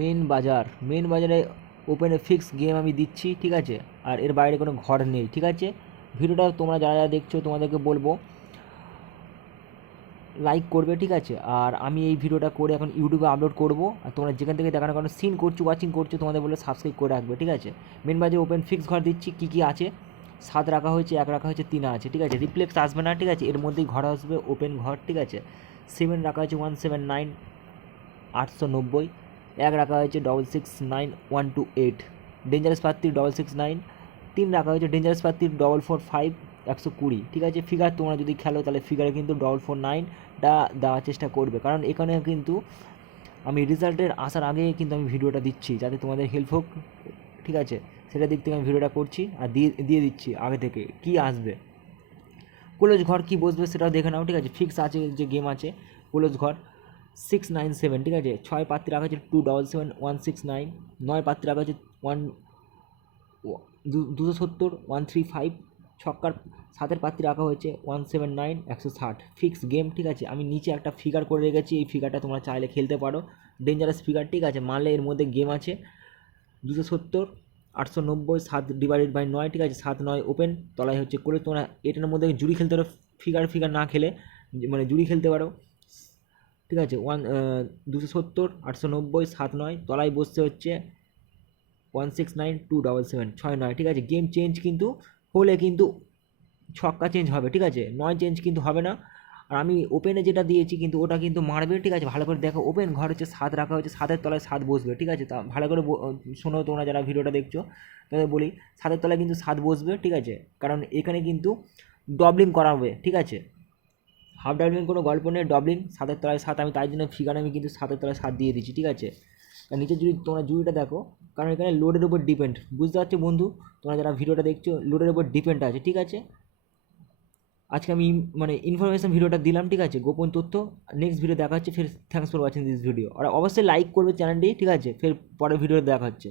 Main বাজারে ওপেনে fix game আমি দিচ্ছি, ঠিক আছে। আর এর বাইরে কোনো ঘর নেই, ঠিক আছে। ভিডিওটা তোমরা যারা যারা দেখছো তোমাদেরকে বলবো লাইক করবে, ঠিক আছে। আর আমি এই ভিডিওটা করে এখন ইউটিউবে আপলোড করবো, আর তোমরা যেখান থেকে দেখানো কারণ সিন করছো ওয়াচিং করছো তোমাদের বলে সাবস্ক্রাইব করে রাখবে, ঠিক আছে। মেন বাজারে ওপেন ফিক্স ঘর দিচ্ছি, কী কী আছে 7 রাখা হয়েছে, 1 রাখা হয়েছে, 3 আছে, ঠিক আছে। রিপ্লেক্স আসবে না, ঠিক আছে। এর মধ্যেই ঘর আসবে ওপেন ঘর, ঠিক আছে। 7 রাখা হয়েছে 179 890, 1 রাখা হয়েছে 669 128, ডেঞ্জারাস প্রার্থী 669, 3 রাখা হয়েছে ডেঞ্জারাস প্রার্থী 445 120, ঠিক আছে। ফিগার তোমরা যদি খেলো তাহলে ফিগারে কিন্তু 449টা দেওয়ার চেষ্টা করবে, কারণ এখানে কিন্তু আমি রেজাল্টের আসার আগে কিন্তু আমি ভিডিওটা দিচ্ছি যাতে তোমাদের হেল্প হোক, ঠিক আছে। সেটা দিক থেকে আমি ভিডিওটা করছি আর দিয়ে দিচ্ছি আগে থেকে কি আসবে। কলেজ ঘর কি বসবে সেটাও দেখে নাও, ঠিক আছে। ফিক্স আছে যে গেম আছে কলেজ ঘর 697, ঠিক আছে। 6 প্রার্থী রাখা হচ্ছে 277 169, 9 প্রার্থী রাখা হচ্ছে 270 135, ছক্কার 7 প্রার্থী রাখা হয়েছে 179 160, ফিক্স গেম, ঠিক আছে। আমি নিচে একটা ফিগার করে রেখেছি, এই ফিগারটা তোমরা চাইলে খেলতে পারো, ডেঞ্জারাস ফিগার, ঠিক আছে। মারলে এর মধ্যে গেম আছে 270 890 7/9, ঠিক আছে। 7 9 ওপেন, তলায় হচ্ছে করে তোমরা এটার মধ্যে জুড়ি খেলতে পারো, ফিগার না খেলে মানে জুড়ি খেলতে পারো, ঠিক আছে। 270 890 7 9, তলায় বসতে হচ্ছে 169 277 6 9, ঠিক আছে। গেম চেঞ্জ কিন্তু হলে কিন্তু ছক্কা চেঞ্জ হবে, ঠিক আছে। 9 চেঞ্জ কিন্তু হবে না। আর আমি ওপেনে যেটা দিয়েছি কিন্তু ওটা কিন্তু মারবে, ঠিক আছে। ভালো করে দেখো, ওপেন ঘর হচ্ছে 7 রাখা হয়েছে, 7-এর তলায় 7 বসবে, ঠিক আছে। তা ভালো করে শোনো তোমরা যারা ভিডিওটা দেখছো তাদের বলি 7-এর তলায় কিন্তু 7 বসবে, ঠিক আছে। কারণ এখানে কিন্তু ডবলিং করা হবে, ঠিক আছে। হাফ ডাবলিং কোনো গল্প নেই, ডবলিং 7-এর তলায় 7, আমি তাই জন্য ফিগার আমি কিন্তু 7-এর তলায় 7 দিয়ে দিচ্ছি, ঠিক আছে। আর নিচে যদি তোমরা জুড়িটা দেখো, কারণ এখানে লোডের উপর ডিপেন্ড, বুঝতে পারছো বন্ধু, তোমরা যারা ভিডিওটা দেখছো লোডের উপর ডিপেন্ড আছে, ঠিক আছে। আজকে আমি মানে ইনফরমেশন ভিডিওটা দিলাম, ঠিক আছে, গোপন তথ্য। নেক্সট ভিডিও দেখা হচ্ছে, ফের thanks for watching this video. আর অবশ্যই লাইক করবে চ্যানেলটি, ঠিক আছে। ফের পরের ভিডিও দেখা হচ্ছে।